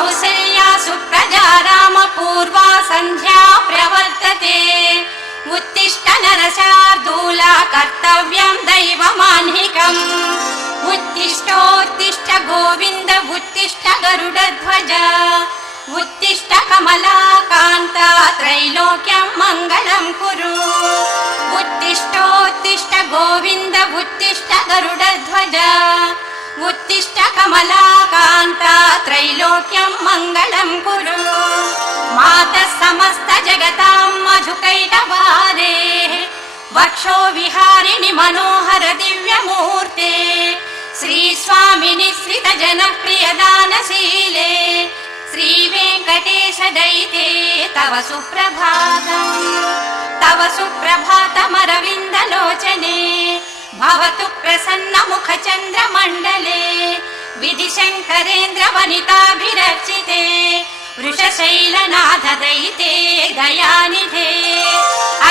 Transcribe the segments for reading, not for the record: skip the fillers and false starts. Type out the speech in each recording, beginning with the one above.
कौसल्या सुप्रजा रामपूर्वा सन्ध्या प्रवर्तते उत्तिष्ठ नरशार्दूला कर्तव्यं दैवमाह्निकम् उत्तिष्ठोत्तिष्ठ गोविन्द उत्तिष्ठ गरुडध्वज उत्तिष्ठ कमलाकान्ता त्रैलोक्यं मङ्गलं कुरु उत्तिष्ठोत्तिष्ठ गोविन्द उत्तिष्ठ गरुडध्वज उत्तिष्ठ कमलाकान्ता त्रैलोक्यं मङ्गलं कुरु मातः समस्त जगतां मधुकैटभारे वक्षो विहारिणि मनोहर दिव्यमूर्ते श्रीस्वामिनि श्रितजनप्रियदानशीले श्रीवेङ्कटेश दयिते तव सुप्रभातमरविन्दलोचने भवतु प्रसन्नमुखचन्द्रमण्डले विधिशङ्करेन्द्र वनिताभिरर्चिते वृषशैलनाथ दयिते दयानिधे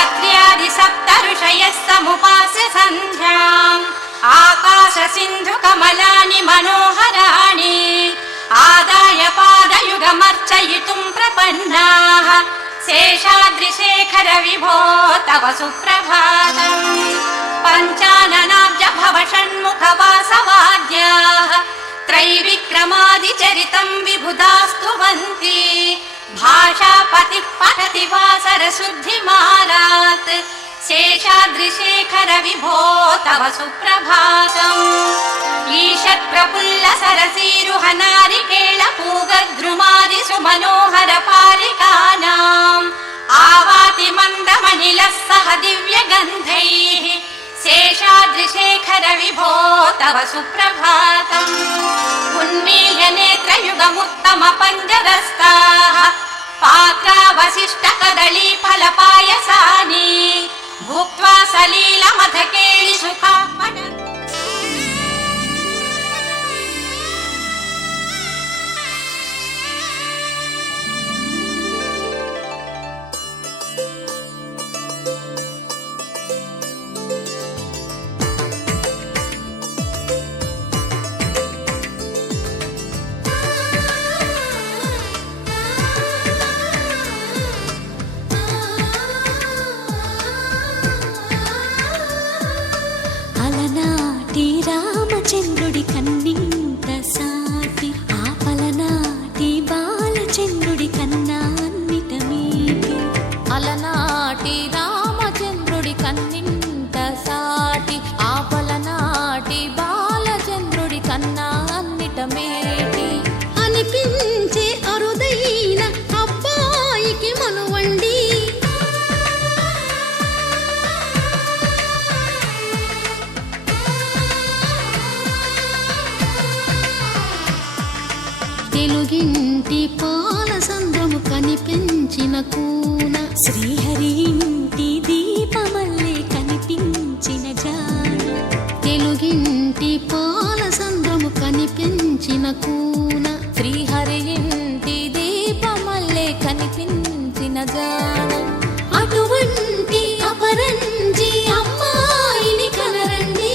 अत्र्यादि सप्त ऋषयः समुपास्य सन्ध्याम् आकाश सिन्धु कमलानि मनोहराणि आदाय पादयुगमर्चयितुं प्रपन्नाः शेषाद्रिशेखर विभो तव सुप्रभातम् पञ्चाननाब्ज भव षण्मुख वासवाद्याः त्रैविक्रमादिचरितं विबुधास्तुवन्ति भाषापतिः पठति वासरशुद्धिमारात् शेषाद्रिशेखर विभो तव सुप्रभातम् ईषत् प्रफुल्ल सरसीरुह नारिकेळ पूगद्रुमादि सुमनोहर पालिकानाम् आवाति मन्दमनिलः सह दिव्यगन्धैः शेषाद्रिशेखर विभो तव सुप्रभातम् उन्मील्य नेत्रयुगमुत्तम पञ्जरस्ताः पात्रावशिष्ट कदली फलपायसानि भुक्त्वा सलीलमधकेळि सुखात्मन రామచంద్రుడి కన్నింత సాటి ఆపలనాటి బాలచంద్రుడి కన్నా అన్నిట మీటి అలనాటి రామచంద్రుడి కన్నింత సాటి ఆపలనాటి బాలచంద్రుడి కన్నా అన్నిట మేటి అనిపించే అరుదైన అబ్బాయికి మనువండి తెలుగింటి పాల సంద్రము కనిపించిన కూన శ్రీహరి ఇంటి దీపమల్లే కనిపించిన జాన తెలుగింటి పాల సంద్రము కనిపించిన కూన శ్రీహరి ఇంటి దీపమల్లే కనిపించిన జాన అటువంటి అపరంజి అమ్మాయిని కనరండి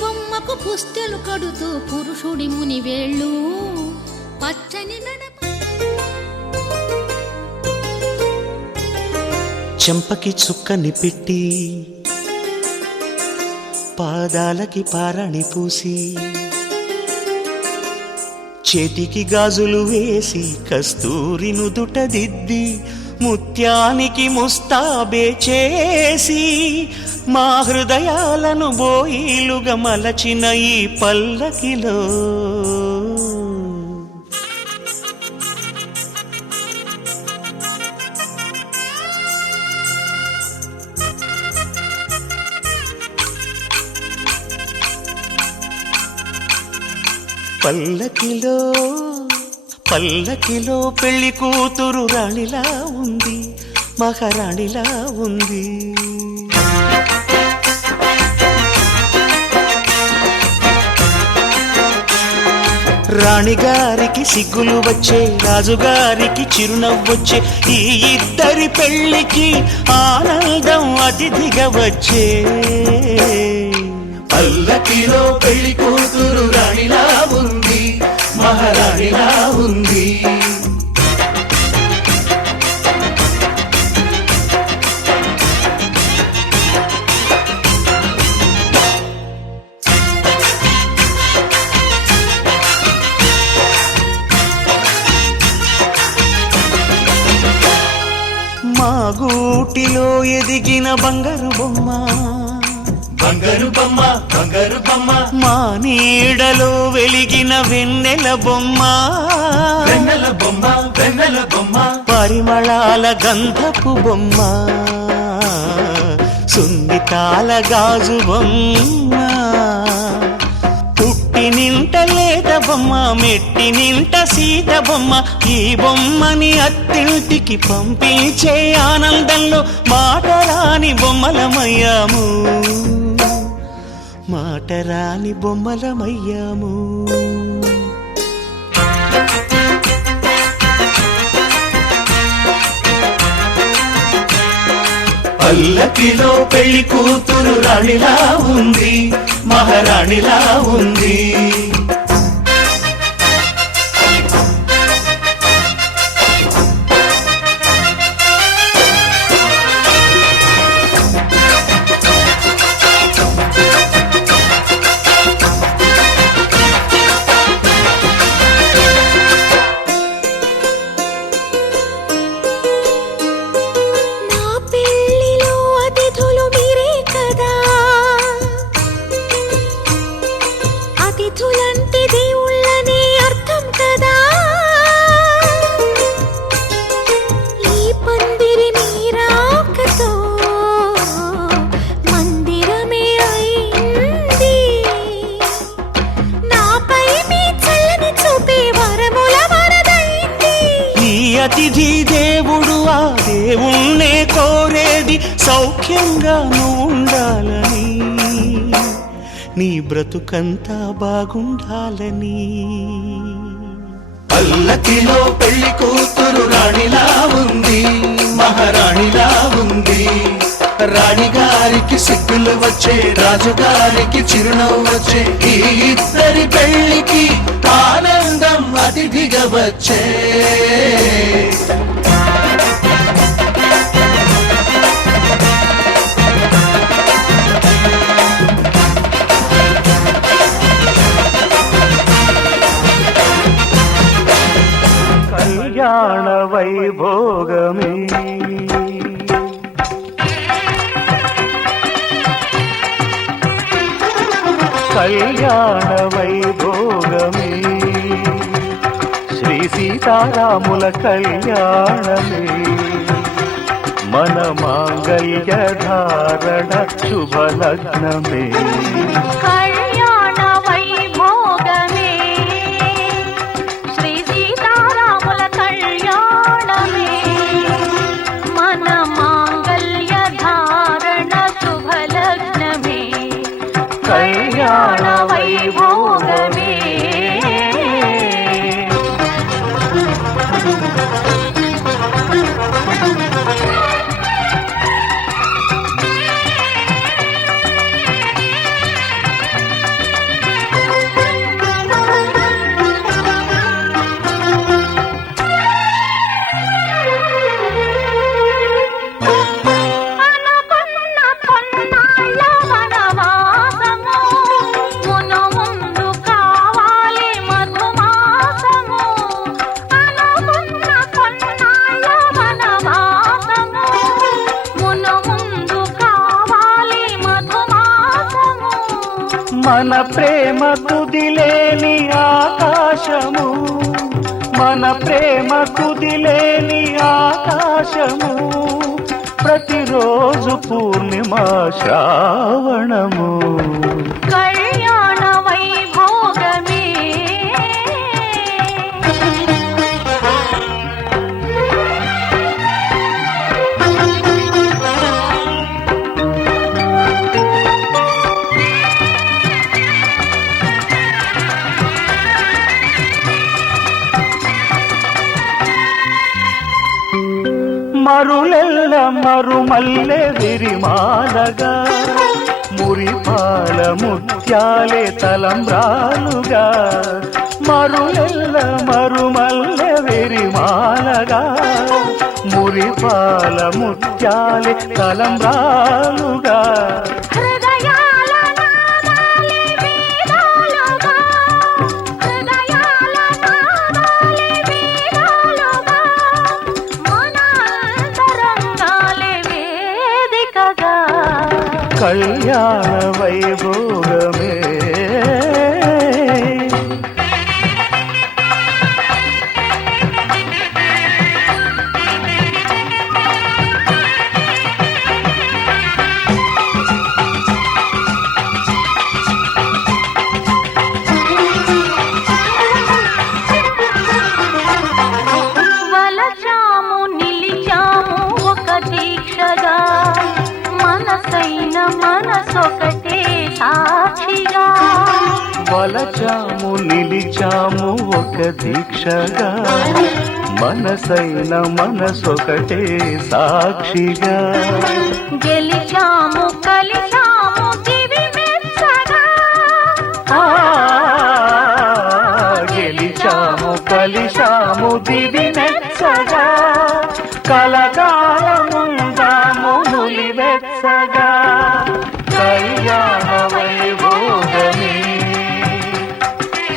బొమ్మకు పుస్తెలు కడుతూ పురుషుడి ముని వేళ్ళు పచ్చని నడప చెంపకి చుక్కని పెట్టి పాదాలకి పారాణి పూసి చేతికి గాజులు వేసి కస్తూరి నుదుట దిద్ది ముత్యానికి ముస్తాబే చేసి మా హృదయాలను బోయిలుగా మలచిన ఈ పల్లకిలో పల్లకిలో పల్లకిలో పెళ్లి కూతురు రాణిలా ఉంది, మహారాణిలా ఉంది. రాణిగారికి సిగ్గులు వచ్చే, రాజుగారికి చిరునవ్వొచ్చే, ఈ ఇద్దరి పెళ్లికి ఆనందం అతిథిగా వచ్చే. పల్లకిలో పెళ్లి కూతురు రాణిలా ఉంది, మహారాణిలా ఉంది. మా గూటిలో ఎదిగిన బంగారు బొమ్మ, బంగారు బొమ్మ, బంగారు బొమ్మ. మా నీడలో వెలిగిన వెన్నెల బొమ్మ, వెన్నెల బొమ్మ, వెన్నెల బొమ్మ. పరిమళాల గంధపు బొమ్మ, సున్నితాల గాజు బొమ్మ. పుట్టి నింట లేత బొమ్మ, మెట్టి నింట సీత బొమ్మ. ఈ బొమ్మని అత్తింటికి పంపించే ఆనందంలో మాటరాని బొమ్మలమయ్యాము, మాటరాని బొమ్మలమయ్యాము. పల్లకిలో పెళ్లి కూతురు రాణిలా ఉంది, మహారాణిలా ఉంది. అతిథి దేవుడు ఆ దేవుణ్ణే కోరేది సౌఖ్యంగా నువ్వు ఉండాలని, నీ బ్రతుకంతా బాగుండాలని. పల్లకిలో పెళ్లి కూతురు రాణిలా ఉంది, మహారాణిలా ఉంది. రాణిగారికి సిగ్గులు వచ్చే, రాజుగారికి చిరునవ్వు వచ్చే, ఈ ఇద్దరి పెళ్లికి ఆనందం అతిథిగా వచ్చే. కళ్యాణ వైభోగమే కళ్యాణ వైభోగమే, శ్రీ సీతారాముల కళ్యాణమే. మన మాంగళ్య ధారణ శుభలగ్నమే. కళ్యాణ వైభోగమే, శ్రీ సీతారాముల కళ్యాణమే. మన మాంగళ్య ధారణ శుభలగ్నమే. కళ్యాణ వైభోగమే. అనుకున్న కొన్నాళ్ళ వనవాసము మన ప్రేమ కుదిలేని ఆకాశము, మన ప్రేమ కుదిలేని ఆకాశము, ప్రతిరోజు పూర్ణిమ శ్రావణము. కళ్యాణ వైభోగమే మరులెల్ల మరుమల్లె విరిమాలగా, మురిపాల ముత్యాలే తలంబ్రాలుగా. మరులెల్ల మరుమల్లె విరిమాలగా, మురిపాల ముత్యాలే తలంబ్రాలుగా. హృదయాల నాదాలే వేదాలుగా, హృదయాల నాదాలే వేదాలుగా, మన అంతరంగాలే వేదికగా. కళ్యాణ వైభోగమే వలచాము నిలిచాము ఒక దీక్షగా, మనసైన మనసొకటే సాక్షిగా. వలచాము నిలిచాము ఒక దీక్షగా, మనసైన మనసొకటే సాక్షిగా. గెలిచాము కలిచాము దివి మెచ్చగా, ఆ, గెలిచాము కలిశాము దివి మెచ్చగా. కలకాలముందాము నులివెచ్చగా. కళ్యాణ వైభోగమే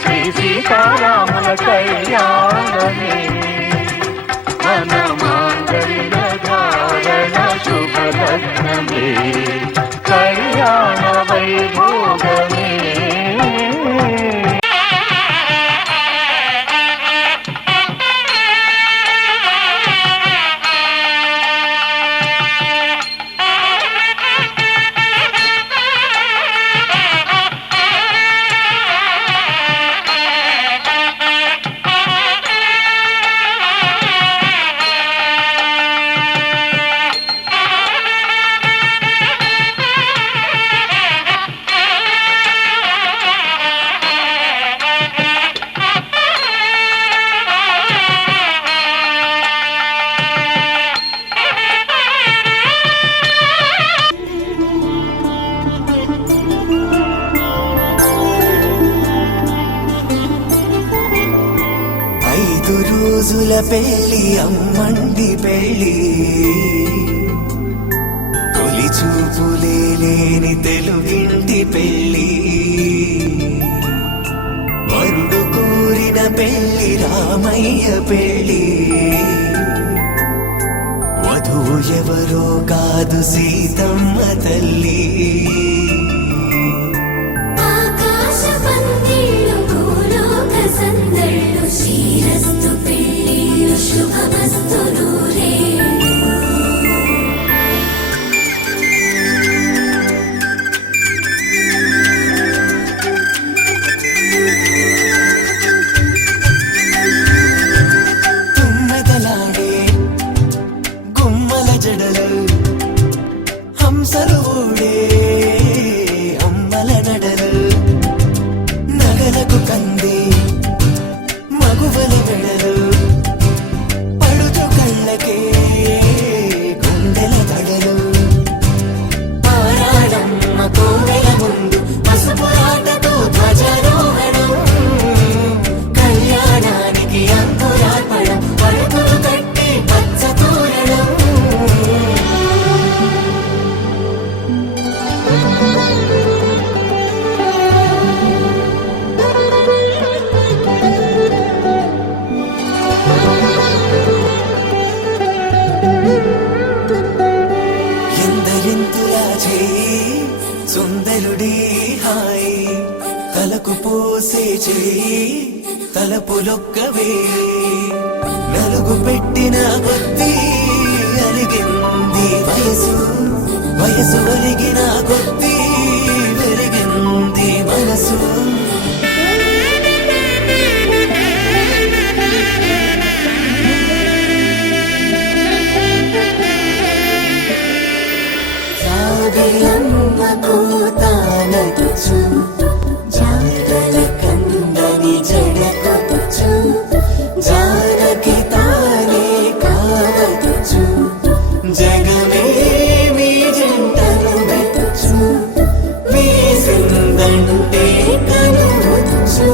శ్రీ సీతారాముల కళ్యాణమే. మన మాంగళ్య ధారణ శుభలగ్నమే. కళ్యాణ వైభోగమే. రోజుల పెళ్లి అమ్మండి పెళ్లి, తొలి చూపులే లేని తెలుగింటి పెళ్లి. వరుడు కోరిన పెళ్లి రామయ్య పెళ్లి, వధువు ఎవరో కాదు సీతమ్మ తల్లి. ఆకాశ పందిళ్ళు భూలోక సందళ్ళు, శ్రీరస్తు పెళ్ళిళ్ళు శుభమస్తు నూరేళ్ళు. తుమ్మెదలాడే గుమ్మల జడలు, హంసలు ఊడే అమ్మల నడలు, నగలకు కంది మగువల మెడలు, పడుచు కళ్ళకే గుండెల తడలు. పారాడమ్మ కోవెల ముందు పసుపు రాటతో ధ్వజారోహణం, కళ్యాణానికి అంకురార్పణం, పడుకులు కట్టి పచ్చ తోరణం. ఎందరింతులా చేయి సుందరుడి హాయ్ తలకు పోసే చేయి తలపులొక్కవే నలుగు పెట్టిన కొద్దీ అలిగింది వయసు వయసు ఒలిగిన కొద్దీ వెలిగింది మనసు అమ్మకు తానొచ్చు జాడల కందని జడకొచ్చు జానకి తానే కావచ్చు జగమే మీ జంటను పెట్టచ్చు వీసిందంటే కనువచ్చు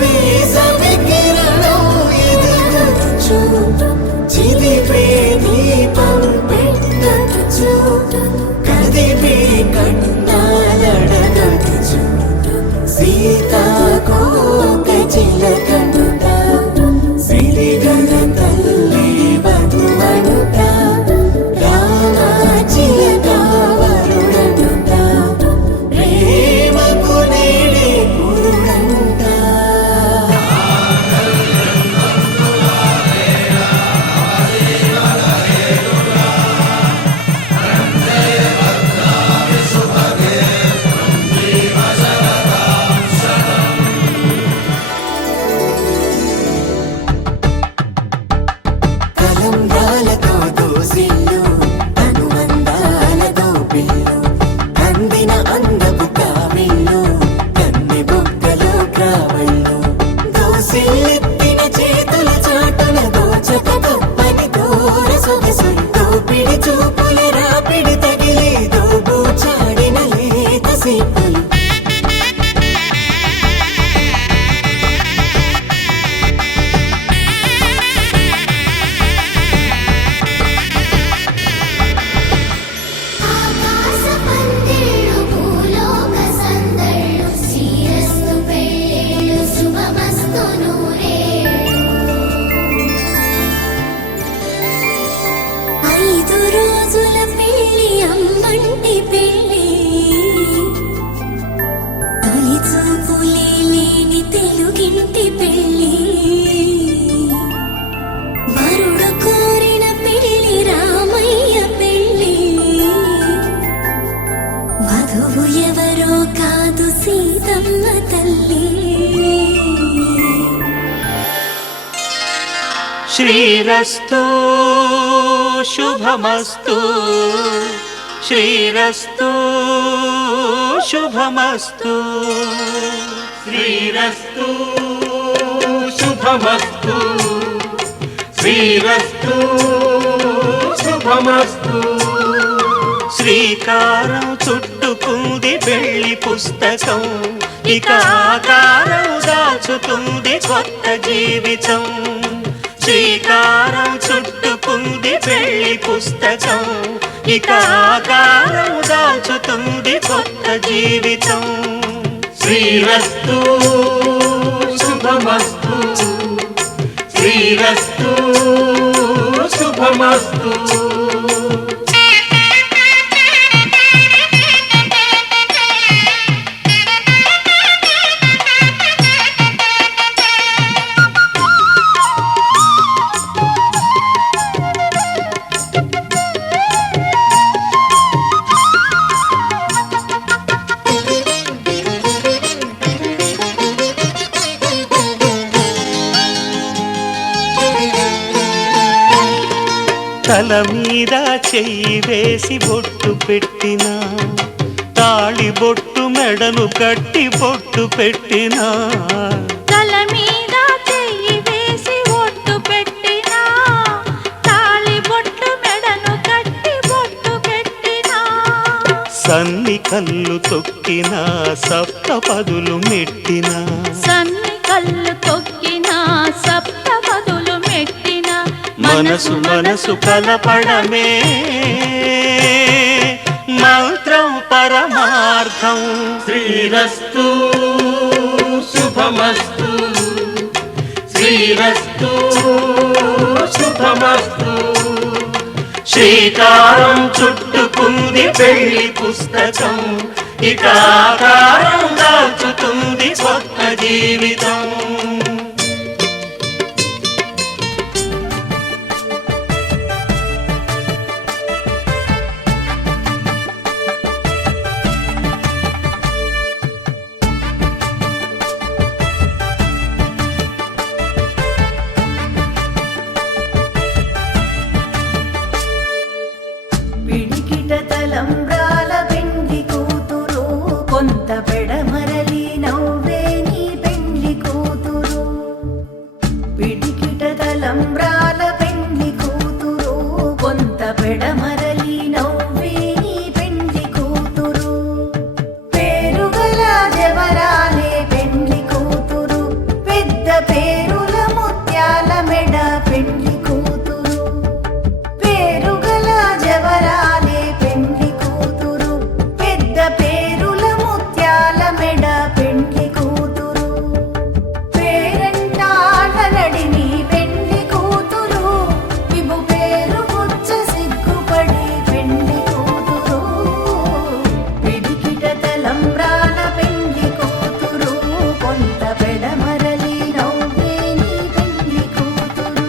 వీసమి కిరణం ఎదుగొచ్చు చిదిపే దీపం పెట్టచ్చు కదిపే కన్నాలడగచ్చు సీతాకోక చిలకనుట సిరిగన తల్లి వధువనుట రామ చిలక వరుడనుట ప్రేమకు నేడే పురుడంట కలంబ్రాలతో దోసిల్లు అనుమందాలతో పిల్లు అందిన అందపు కావిళ్ళు కన్నె బొగ్గలో క్రావళ్ళు దోసిల్లెత్తిన చేతుల చాటున దోచక తప్పని దూర సొగసులు దోపిడి చూపుల రాపిడి తగిలే దోబూచాడిన లేత సీపులు ఆకాశ పందిళ్ళు భూలోక సందళ్ళు శ్రీరస్తు పెళ్ళిళ్ళు శుభమస్తు నూరేళ్ళు 5 రోజుల పెళ్ళి అమ్మంటి పెళ్ళి తొలి చూపులే లేని తెలుగింటి పెళ్ళి వరుడు కోరిన పెళ్ళి రామయ్య పెళ్ళి వధువు ఎవరో కాదు సీతమ్మ తల్లి శ్రీరస్తు శుభమస్తు శ్రీరస్తు శుభమస్తు శ్రీరస్తు శుభమస్తు శ్రీరస్తు శుభమస్తు శ్రీకారం చుట్టుకుంది పెళ్లి పుస్తకం ఇక ఆకారం దాచుతుంది కొత్త జీవితం శ్రీకారం చుట్టుకుంది పెళ్లి పుస్తకం ఇక ఆకారం దాచుతుంది కొత్త జీవితం శ్రీరస్తు శుభమస్తు శ్రీరస్తు శుభమస్తు తల మీద చెయ్యి వేసి బొట్టు పెట్టినా తాళి బొట్టు మెడను కట్టి బొట్టు పెట్టినా తల మీద చెయ్యి వేసి ఒట్టు పెట్టినా తాళి బొట్టు మెడను కట్టి బొట్టు పెట్టినా సన్ని కళ్ళు తొక్కినా సప్త పదులు మెట్టినా సన్ని కళ్ళు తొక్కినా సప్త పదులు మెట్టినా మనసు మనసు కలపడమే మంత్రం పరమార్థం శ్రీరస్తు శుభమస్తు శ్రీరస్తు శుభమస్తు శ్రీకారం చుట్టుకుంది పెళ్లి పుస్తకం ఇక ఆకారం దాల్చుతుంది కొత్త జీవితం. పిడికిట తలంబ్రాల పెండ్లి కూతురు కొంత పెడమరలి నవ్వే నీ పెండ్లి కూతురు. పిడికిట తలంబ్రాల పెండ్లి కూతురు కొంత పెడమరలి నవ్వే నీ పెండ్లి కూతురు. పేరుగల జవరాలే పెండ్లి కూతురు పెద్ద పేరుల ముత్యాల మెడ పెండ్లి కూతురు. పేరుగల జవరాలే పెండ్లి కూతురు పెద్ద పేరుల ముత్యాల మెడ పెండ్లి కూతురు. పేరంటాట నడిని పెండ్లి కూతురు విభు పేరు ముచ్చ సిగ్గుపడి పెండ్లి కూతురు. పిడికిట తలంబ్రాల పెండ్లి కూతురు కొంత పెడమరలి నవ్వే నీ పెండ్లి కూతురు.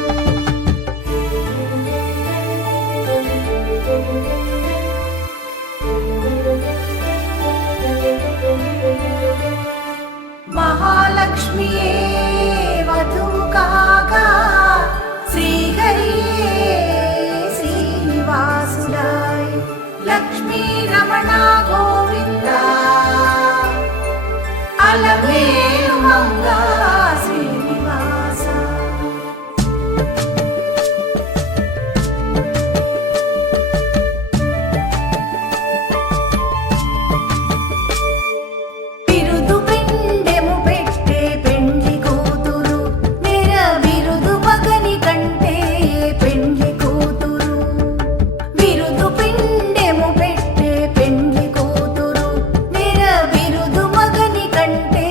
మహాలక్ష్మియే వధువు కాగా శ్రీహరియే శ్రీనివాసుడాయ్. లక్ష్మీ రమణ గోవింద అలమేలు మంగా శ్రీనివాస. బిరుదు పెండెము పెట్టే పెండ్లి కూతురు నిర బిరుదు మగని కంటే పెండ్లి కూతురు. బిరుదు పెండెము పెట్టే పెండ్లి కూతురు నిర బిరుదు మగని కంటే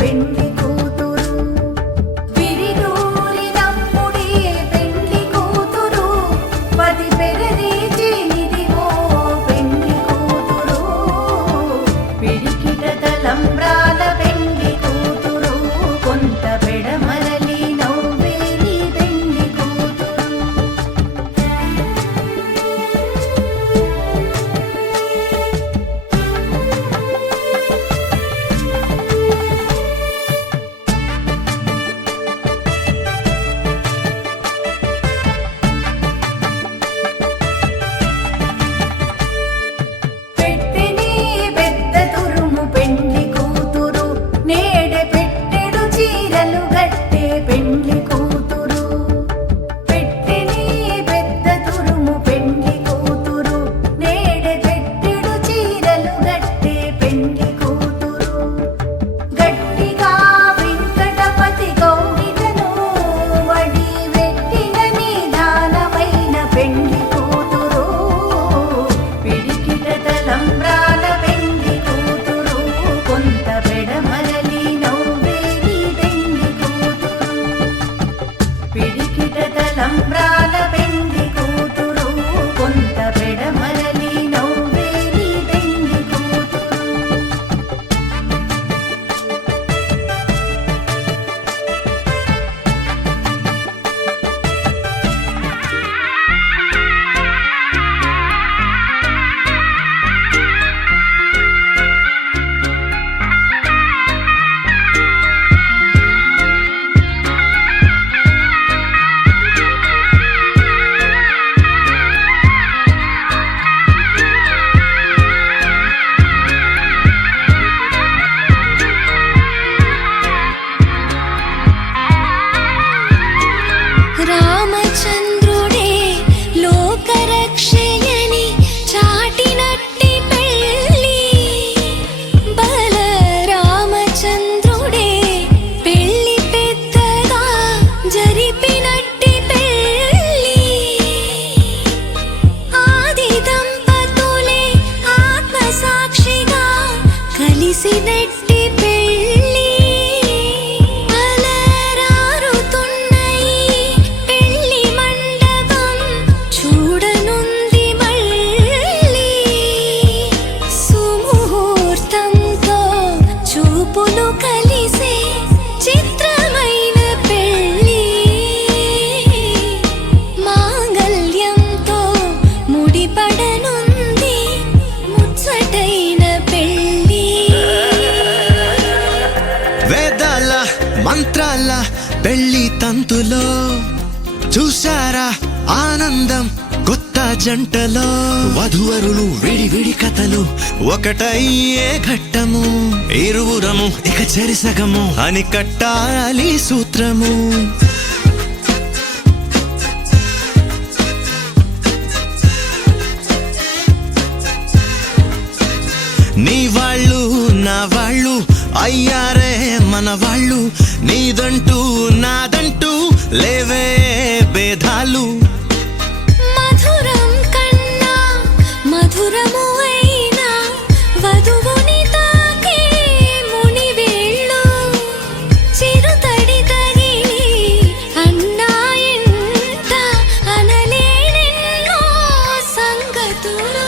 పెండ్లి కూతురు. విరిదూరి నమ్ముడి పెండ్లి కూతురు పది పెరరీచి నిదివో పెండ్లి కూతురు. పిడికిట తలంబ్రాల పెండ్లి కూతురు కొంత పెడమరలి నవ్వే నీ పెండ్లి కూతురు. పెట్టెని పెద్ద తురుము పెండ్లి కూతురు నేడే పెట్టెడు చీరలు గట్టే పెండ్లి కూతురు. పెట్టెని పెద్ద తురుము పెండ్లి కూతురు నేడే పెట్టెడు చీరలు గట్టే పెండ్లి కూతురు. గట్టిగా వెంకటపతి గౌరిటను వడి వెట్టిన నిదానమైన పెండ్లి కూతురు. పిడికిట తలంబ్రాల పెండ్లి కూతురు కొంత పెడమరలి నవ్వే నీ పెండ్లి కూతురు. పిడికిట తలంబ్రాల పెండ్లి కూతురు కొంత పెడమరలి నవ్వే నీ పెండ్లి కూతురు. రామచంద్రుడే లోకరక్షయని చాటినట్టి పెళ్ళి. బల రామచంద్రుడే పెళ్ళి పెద్దగా జరిపినట్టి పెళ్ళి. ఆది దంపతులే ఆత్మసాక్షిగా కలిసినట్టి పెళ్ళి. అలరారుతున్న ఈ పెళ్ళి మండపం చూడనుంది మళ్ళీ. సుముహూర్త మంత్రాల పెళ్లి తంతులో చూశారా ఆనందం కొత్త జంటలో వధువరులు విడి విడి కథలు ఒకటయ్యే ఘట్టము ఇరువురము ఇక చెరిసగము అని కట్టాలి సూత్రము నీ వాళ్ళు నా వాళ్ళు అయ్యారే మన వాళ్ళు నీదంటూ నాదంటూ లేవే భేదాలు మధురం కన్నా మధురము అయినా వధువుని తాకే మునివేళ్ళు చిరుతడి తగిలి అన్నాయంట అనలేనెన్నో సంగతులు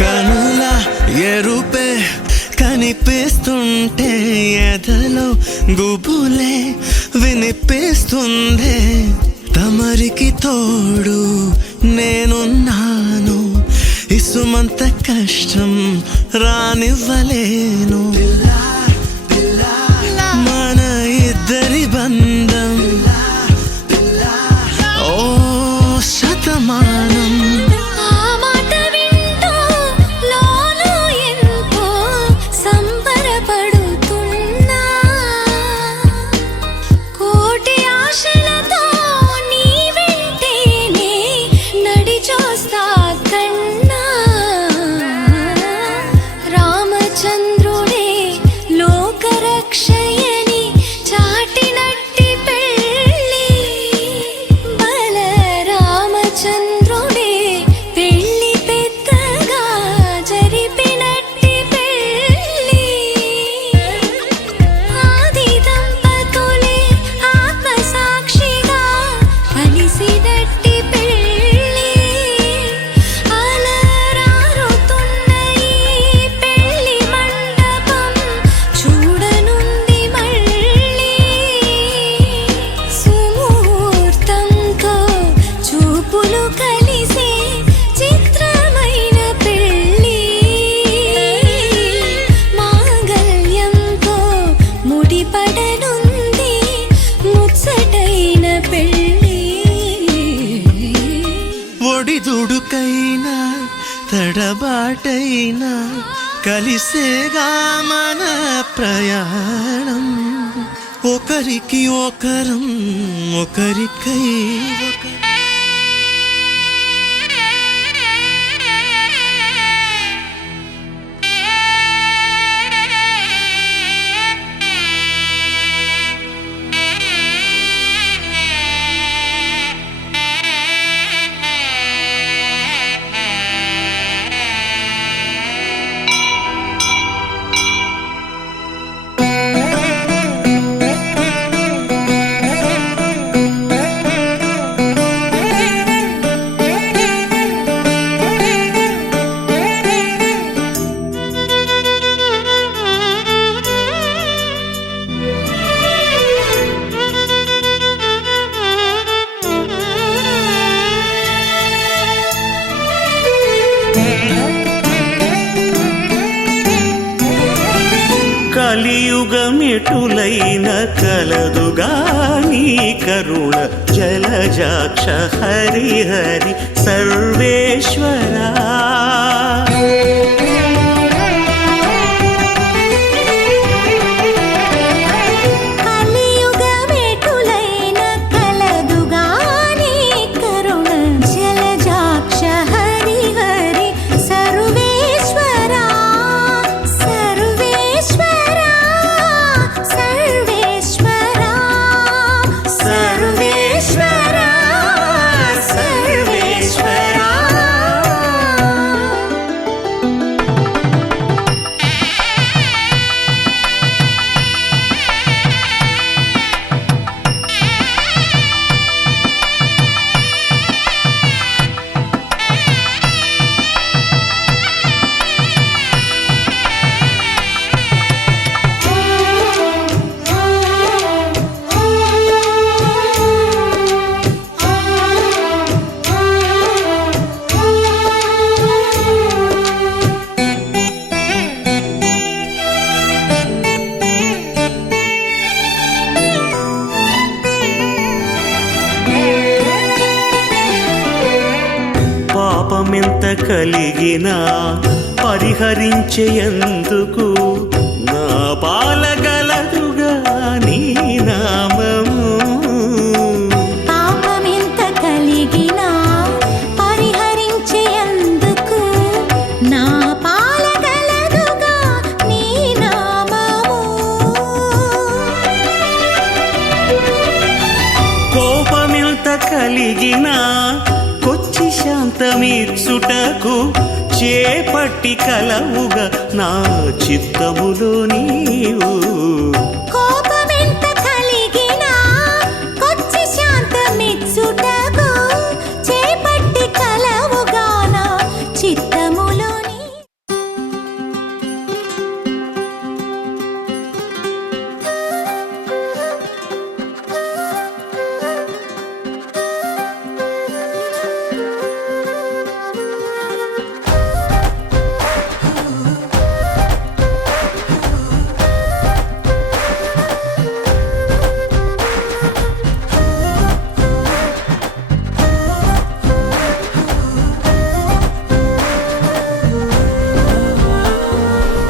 కనుల ఎరుపే కనిపిస్తుంటే ఎదలో గుబులే వినిపిస్తుందే తమరికి తోడు నేనున్నాను ఇసుమంత కష్టం రానివ్వలేను మన ఇద్దరి బంధం ఓ శతమానం ఆ మాట వింటూ లోలో ఎంతో సంబరపడుతున్నా కోటి ఆశలతో నీ వెంటేనే నడిచొస్తా కన్నా రామచంద్రుడే లోకరక్షయని చాటినట్టి పెళ్ళి బల రామచంద్రుడే పెళ్ళి పెద్దగా జరిపినట్టి పెళ్ళి ఆది దంపతులే ఆత్మసాక్షిగా కలిసినట్టి పెళ్ళి అలరారుతున్న ఈ పెళ్ళి మండపం చూడనుంది మళ్ళీ సుముహూర్తంతో చూపులు కలిసే చిత్రమైన పెళ్ళి మాంగళ్యంతో ముడిపడనుంది ముచ్చటైన పెళ్ళి ఒడిదుడుకైనా తడబాటైనా కలిసేగా మన ప్రయాణం ఒకరికి ఒకరం ఒకరికై ఒకరు కలియుగమిటులైన కలదుగా నీ కరుణ జలజాక్ష హరి హరి సర్వేశ్వరా కలియుగమెటులైన కలదుగా నీ కరుణ జలజాక్ష హరి హరి సర్వేశ్వరా సర్వేశ్వరా సర్వేశ్వరా సర్వేశ్వరా సర్వేశ్వరా కలిగినా పరిహరించేందుకు నా పాలగలదుగా నీ నామము. పాపమెంత కలిగినా పరిహరించేందుకు నా పాలగలదుగా నీ నామము. కోపమెంత కలిగినా కొచ్చి శాంతమిచ్చుటకు చేపట్టి కలవుగా నా చిత్తములో నీవు. కోపమెంత కలిగినా కొచ్చి శాంతమిచ్చుటకు చేపట్టి కలవుగా నా చిత్తములోని.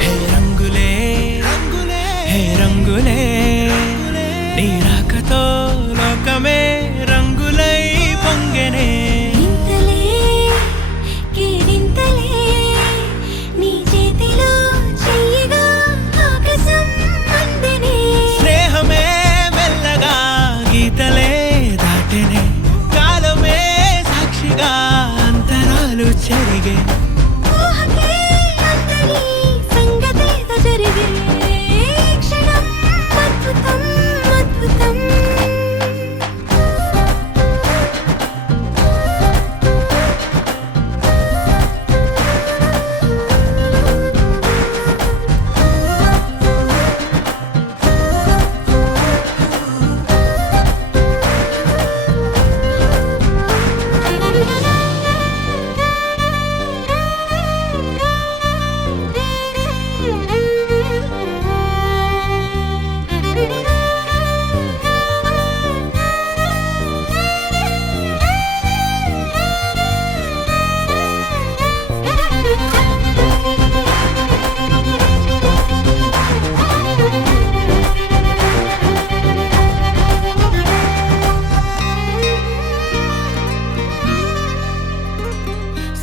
హే రంగులే రంగులే హే రంగులే నీ రాకతో లోకమే రంగులై పొంగెనే. వింతలే కేరింతలే నీ చేతిలో చెయ్యగా ఆకాశం అందెనే. స్నేహమే మెల్లగా గీతలే దాటెనే. కాలమే సాక్షిగా అంతరాలు చెరిగే. ఊహకే అందని సంగతేదో జరిగే. క్షణం అద్భుతం అద్భుతం.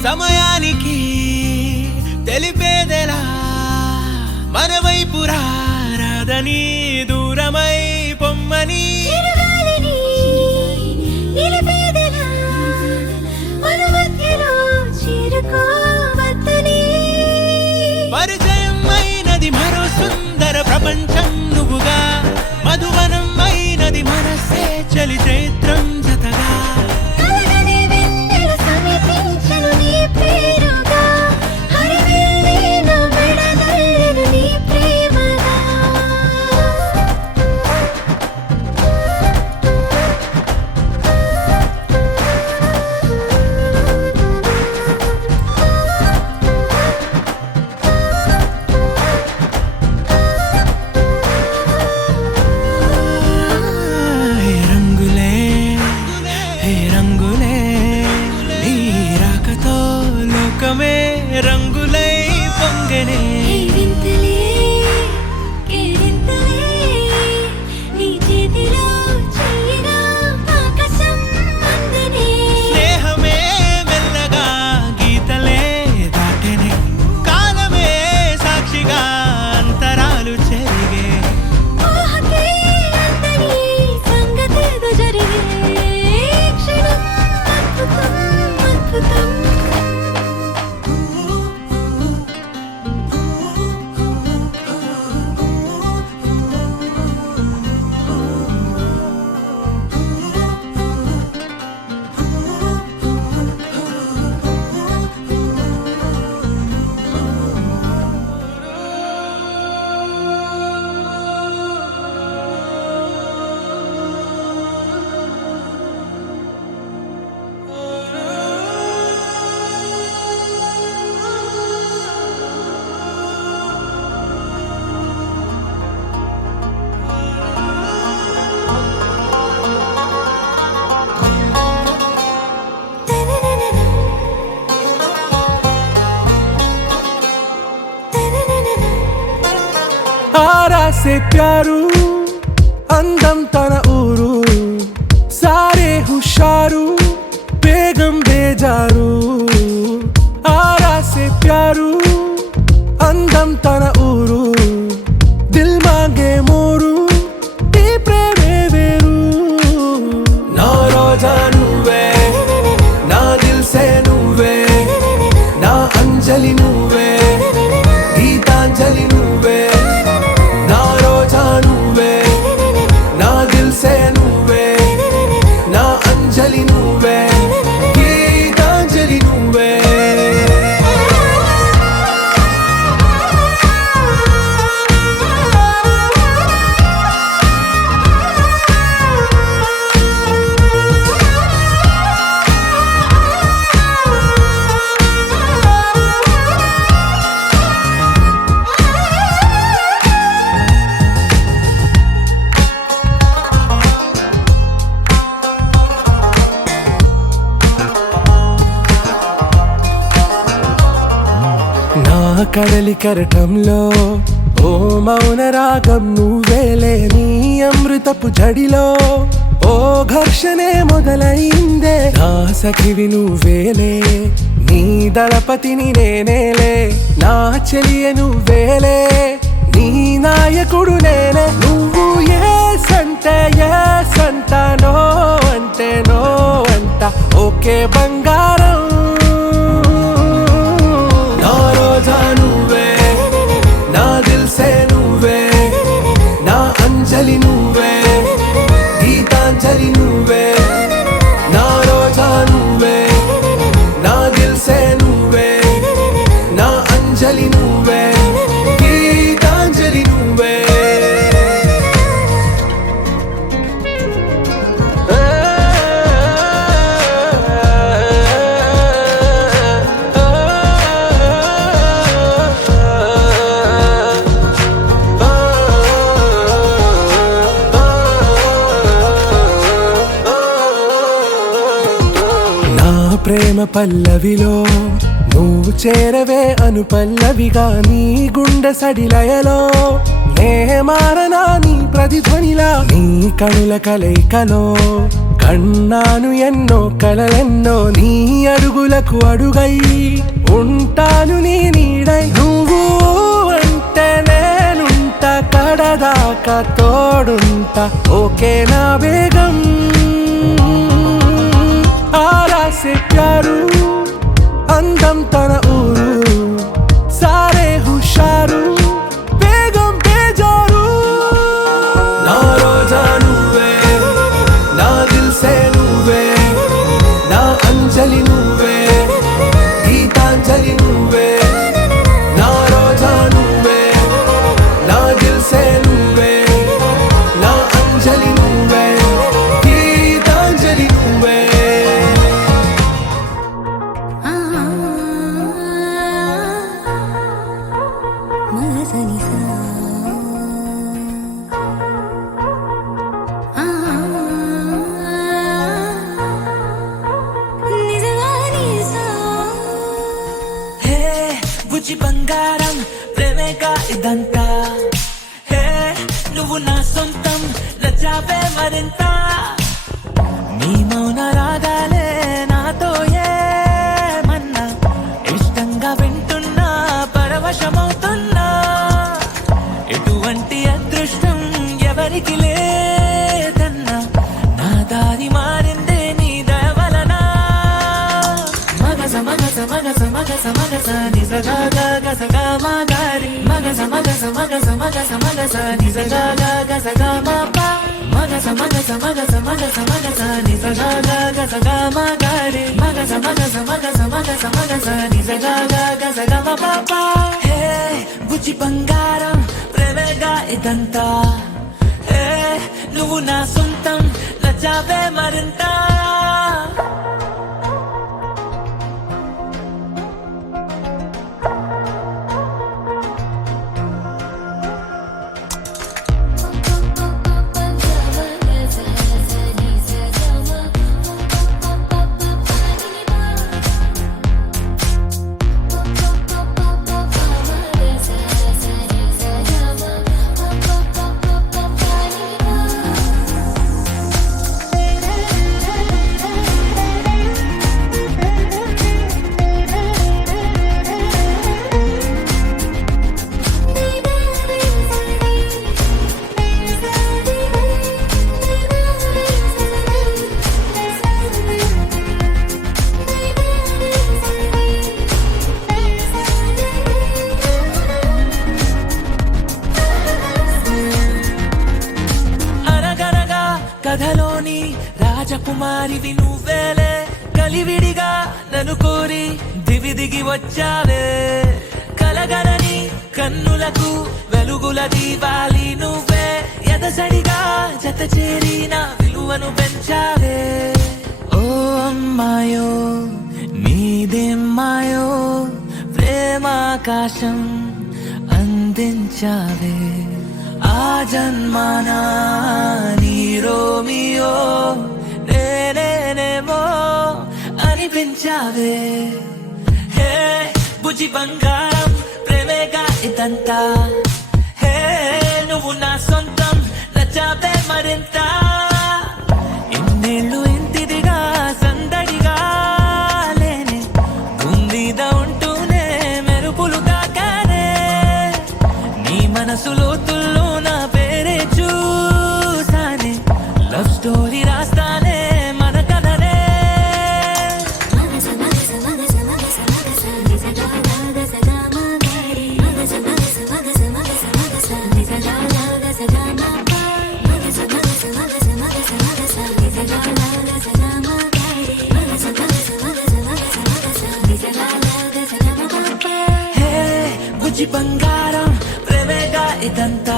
సమయానికి తెలిపేదెలా మన వైపు రాదని దూరమై పొమ్మని. చిరుగాలిని నిలిపేదెలా మన మధ్యలో చేరుకోవద్దని. పరిచయం అయినది మరో సుందర ప్రపంచం నువ్వుగా. మధువనం అయినది మనసే చలి చైత్రం జతగా. కలగని వెన్నెల సమితించెను నీ పేరుగా. హరివిల్లేను మెడదల్లెను నీ ప్రేమగా. హే రంగులే హే రంగులే నీ రాకతో లోకమే రంగులై పొంగెనే. ఈ వింతలే కేరింతలే నీ చేతిలో చెయ్యగా ఆకాశం అందెనే. స్నేహమే మెల్లగా గీతలే దాటెనే. కాలమే సాక్షిగా అంతరాలు చెరిగే. ఊహకే అందని సంగతేదో జరిగే. క్షణం అద్భుతం అద్భుతం. ఆరాసే ప్యారు అందం తన ఊరు సారే హుషారు బేగం బేజారు ఆరాసే ప్యారు అందం తన ఊరు దిల్ మాంగే మోరు ఈ ప్రేమే వేరు నా రోజా నువ్వే నా దిల్ సే నువ్వే నా అంజలి నువ్వే గీతాంజలి నువ్వే నా రోజా నువ్వే నా దిల్ సే నువ్వే నా అంజలి నువ్వే గీతాంజలి నువ్వే నా కడలి కరటంలో ఓ మౌన రాగం నువ్వేలే నీ అమృతపు జడిలో ఓ ఘర్షణే మొదలైందే నా సఖివి నువ్వేలే నీ దళపతిని నేనేలే నా చెలియ నువ్వేలే నీ నాయకుడు నేనే నువ్వు ఏ సంట నో అంటే నో అంట ఓకే బంగారం నా రోజా నువ్వే నా దిల్ సే నువ్వే నా అంజలి నువ్వే గీతాంజలి నువ్వే నా రోజా నువ్వే నా దిల్ సే నువ్వే నా అంజలి నువ్వే గీతాంజలి నువ్వే నా ప్రేమ పల్లవిలో నువ్వు చేరవే అను పల్లవిగా నీ గుండె సడిలయలో నే మారనా నీ ప్రతిధ్వనిలా నీ కనుల కలయికలో కన్నాను ఎన్నో కలలెన్నో నీ అడుగులకు అడుగై ఉంటాను నీ నీడై నువ్వు అంటే నేనుంట కడదాకా తోడుంటా ఓకే నా బేగం ఆరాసే ప్యారు అందం తన ఊరు సారే హుషారు బేగం బేజారు నా రోజా నువ్వే నా దిల్ సే నువ్వే నా అంజలి నువ్వే గీతాంజలి నువ్వే నా రోజా నువ్వే నా దిల్ సే నువ్వే నా అంజలి నువ్వే గీతాంజలి నువ్వే హే బుజ్జి బంగారం ప్రేమేగా ఇదంతా హే నువ్వు నా సొంతం నచ్చావే మరింత నీ మౌన రాగాలే నాతో ఏమన్నా ఇష్టంగా వింటున్నా పరవశమవుతున్నా ఎటువంటి అదృష్టం ఎవరికి లేదన్నా నా దారి మారిందే నీ దయ వలన మగస మగస మగస మగస మగస నిజగా గసగా మా గారి మగస మగస మగస మగస మగస నిజగా గసగా మా పా మగస మగస మగస మగస మగస నిజగా గసగా మా గారి మగస మగస మగస మగస మగస నిజగా గసగా మా పాపా హే బుజ్జి బంగారం ప్రేమేగా ఇదంతా హే నువ్వు నా సొంతం నచ్చావే మరింత దారివి నువ్వేలే కలివిడిగా నన్ను కోరి దివి దిగి వచ్చావే కలగలని కన్నులకు వెలుగుల దీవాలి నువ్వే ఎదసడిగా జత చేరి నా విలువను పెంచావే ఓ అమ్మాయో నీదేమ్మాయో ప్రేమాకాశం అందించావే ఆ జన్మానా నీ రోమియో నేనేనేమో అనిపించావే హే బుజ్జి బంగారం ప్రేమేగా ఇదంతా హే నువ్వు నా సొంతం నచ్చావే మరింత ఇన్నేళ్ళు ఇంతిదిగా సందడిగా లేనే గుండీద ఉంటూనే మెరుపులు తాకానే నీ మనసు లోతుల్లో నా పేరే చూసానే లవ్ స్టోరీ రాస్తానే మన కథనే హే బుజ్జి బంగారం ప్రేమేగా ఇదంతా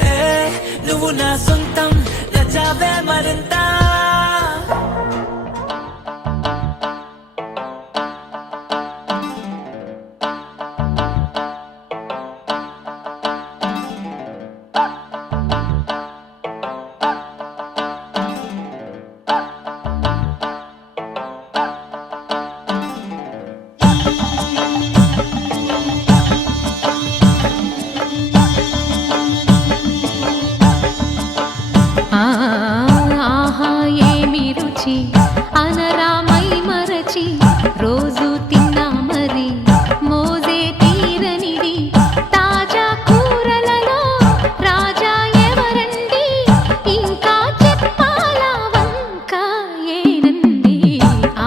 హే నువ్వు నా సొంతం నచ్చావే మరింత ఆహా ఏమి రుచి అనరామై మరచి రోజు తిన్నా మరి మోజే తీరనిది తాజా కూరలలో రాజా ఎవరండి ఇంకా చెప్పాలా వంక ఏనంది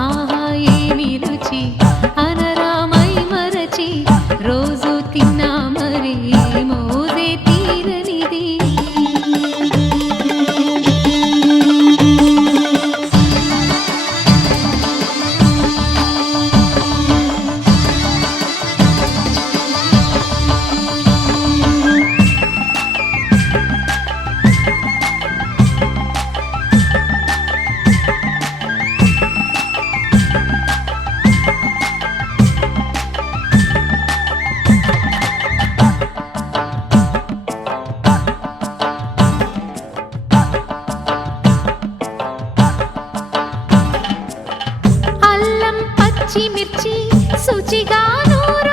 ఆహా ఏమి రుచి అనరామై మరచి రోజు తిన్నా మరి మోజే తీరనిది అల్లం పచ్చిమిర్చి శుచిగా నూర